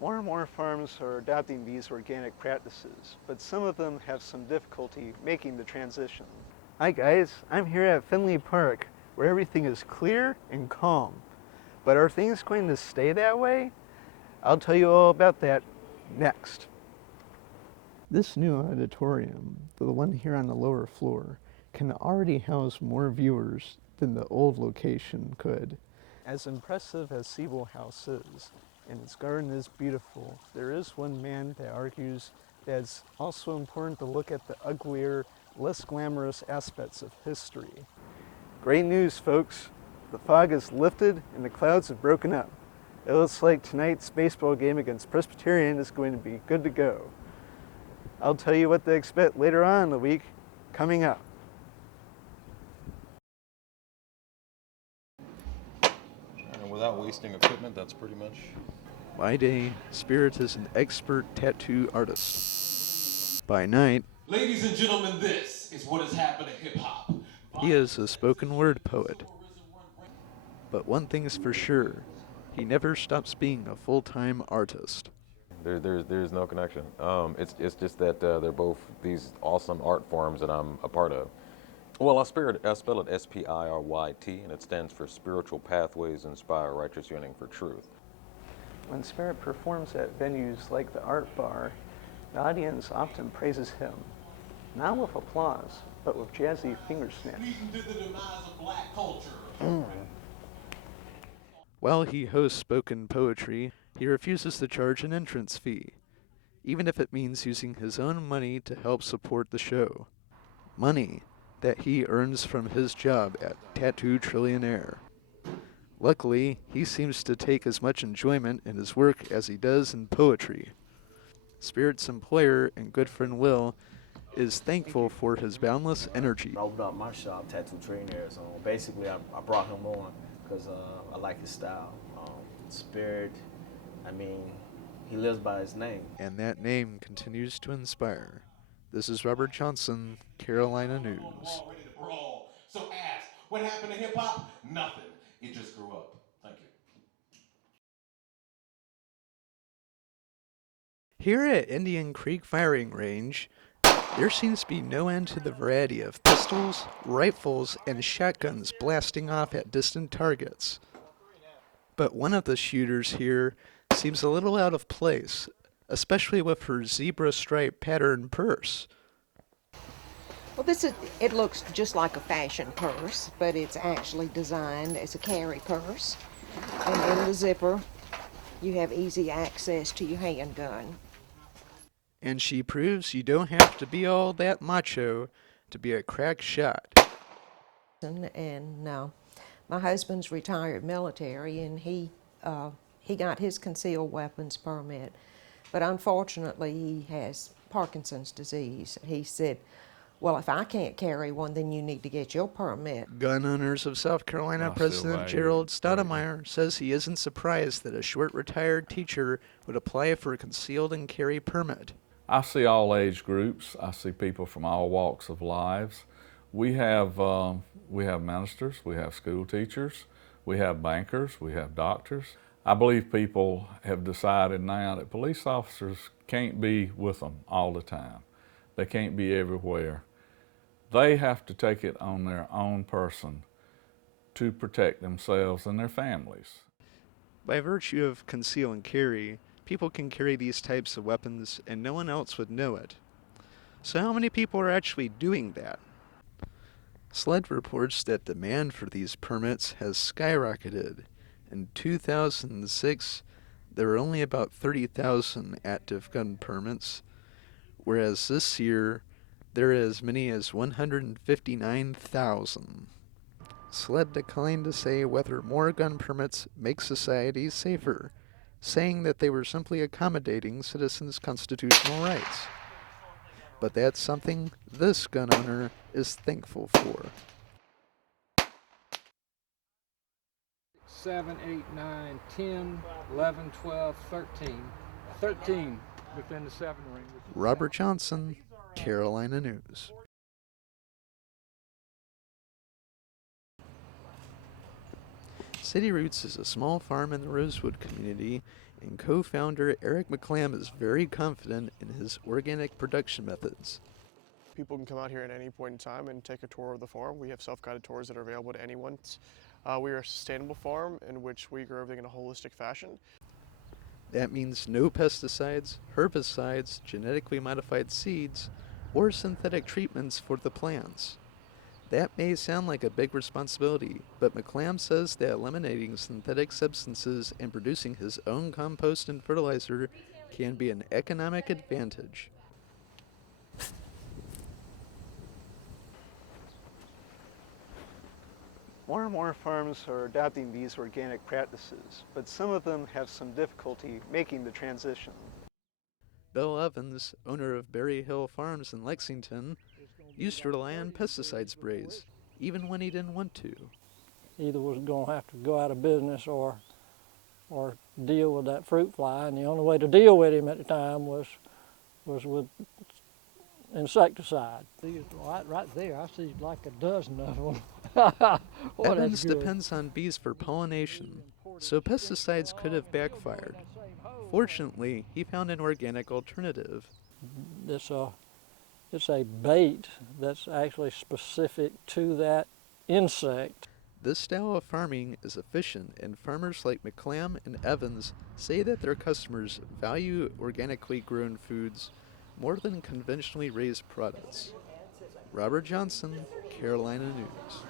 More and more farms are adopting these organic practices, but some of them have some difficulty making the transition. Hi guys, I'm here at Finley Park, where everything is clear and calm. But are things going to stay that way? I'll tell you all about that next. This new auditorium, the one here on the lower floor, can already house more viewers than the old location could. As impressive as Siebel House is, and its garden is beautiful, there is one man that argues that it's also important to look at the uglier, less glamorous aspects of history. Great news, folks. The fog has lifted and the clouds have broken up. It looks like tonight's baseball game against Presbyterian is going to be good to go. I'll tell you what to expect later on in the week, coming up. And without wasting equipment, that's pretty much. By day, Spirit is an expert tattoo artist. By night, ladies and gentlemen, this is what has happened to hip-hop. he is a spoken word poet. But one thing is for sure, he never stops being a full-time artist. There's no connection. It's just that they're both these awesome art forms that I'm a part of. Well, I spell it S-P-I-R-Y-T, and it stands for Spiritual Pathways Inspire Righteous Yearning for Truth. When Spirit performs at venues like the Art Bar, the audience often praises him, not with applause, but with jazzy finger snaps. Leading to the demise of black culture. While he hosts spoken poetry, he refuses to charge an entrance fee, even if it means using his own money to help support the show. Money that he earns from his job at Tattoo Trillionaire. Luckily, he seems to take as much enjoyment in his work as he does in poetry. Spirit's employer and good friend Will is thankful for his boundless energy. I opened up my shop, Tattoo Trillionaire, so basically I brought him on because I like his style. Spirit, he lives by his name. And that name continues to inspire. This is Robert Johnson, Carolina News. Ready to brawl. So ask, what happened to hip-hop? Nothing. It just grew up. Thank you. Here at Indian Creek Firing Range, there seems to be no end to the variety of pistols, rifles, and shotguns blasting off at distant targets. But one of the shooters here seems a little out of place, especially with her zebra stripe pattern purse. Well, it looks just like a fashion purse, but it's actually designed as a carry purse. And in the zipper, you have easy access to your handgun. And she proves you don't have to be all that macho to be a crack shot. And my husband's retired military, and he got his concealed weapons permit, but unfortunately he has Parkinson's disease. He said, well, if I can't carry one, then you need to get your permit. Gun Owners of South Carolina President Gerald Stoudemire says he isn't surprised that a short retired teacher would apply for a concealed and carry permit. I see all age groups. I see people from all walks of lives. We have ministers, we have school teachers, we have bankers, we have doctors. I believe people have decided now that police officers can't be with them all the time. They can't be everywhere. They have to take it on their own person to protect themselves and their families. By virtue of conceal and carry, people can carry these types of weapons and no one else would know it. So how many people are actually doing that? SLED reports that demand for these permits has skyrocketed. In 2006, there were only about 30,000 active gun permits, whereas this year, there are as many as 159,000. SLED declined to say whether more gun permits make society safer, saying that they were simply accommodating citizens' constitutional rights. But that's something this gun owner is thankful for. 7, 8, 9, 10, 11, 12, 13. 13 within the 7 ring. Robert Johnson, Carolina News. City Roots is a small farm in the Rosewood community and co-founder Eric McClam is very confident in his organic production methods. People can come out here at any point in time and take a tour of the farm. We have self-guided tours that are available to anyone. We are a sustainable farm in which we grow everything in a holistic fashion. That means no pesticides, herbicides, genetically modified seeds, or synthetic treatments for the plants. That may sound like a big responsibility, but McClam says that eliminating synthetic substances and producing his own compost and fertilizer can be an economic advantage. More and more farms are adopting these organic practices, but some of them have some difficulty making the transition. Bill Evans, owner of Berry Hill Farms in Lexington, used to rely on pesticide sprays, even when he didn't want to. Either was going to have to go out of business or deal with that fruit fly, and the only way to deal with him at the time was with insecticide. Right there, I see like a dozen of them. Evans depends on bees for pollination, so pesticides could have backfired. Fortunately, he found an organic alternative. It's a bait that's actually specific to that insect. This style of farming is efficient, and farmers like McClam and Evans say that their customers value organically grown foods more than conventionally raised products. Robert Johnson, Carolina News.